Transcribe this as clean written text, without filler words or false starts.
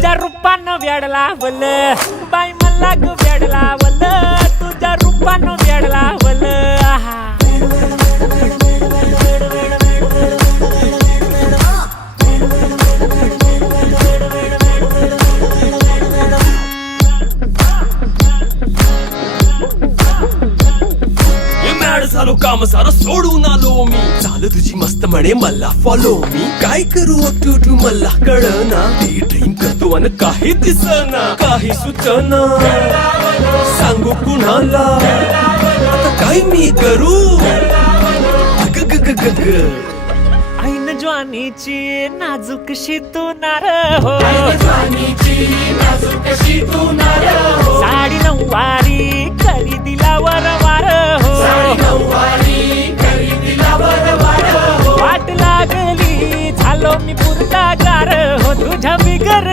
तुझ्या रूपानं वेड लावलं बाई मला ग वेड लावलं तुझ्या रूपानं वेड लावलं आहा झालो काम सारं सोडून आलो मी चाल तुझी मस्त म्हणे मला फॉलो मी काय करू अटू मला कळना ती ड्रीम करतो आणि काही दिसना काही सुचना सांगू कुणाला आता काय मी करू ऐन ज्वानीची नाजूकशी तू नार हो साडी नऊवारी करी दिला वरवार हो वाट लागली झालो मी पुरता गार हो तुझ्या बिगर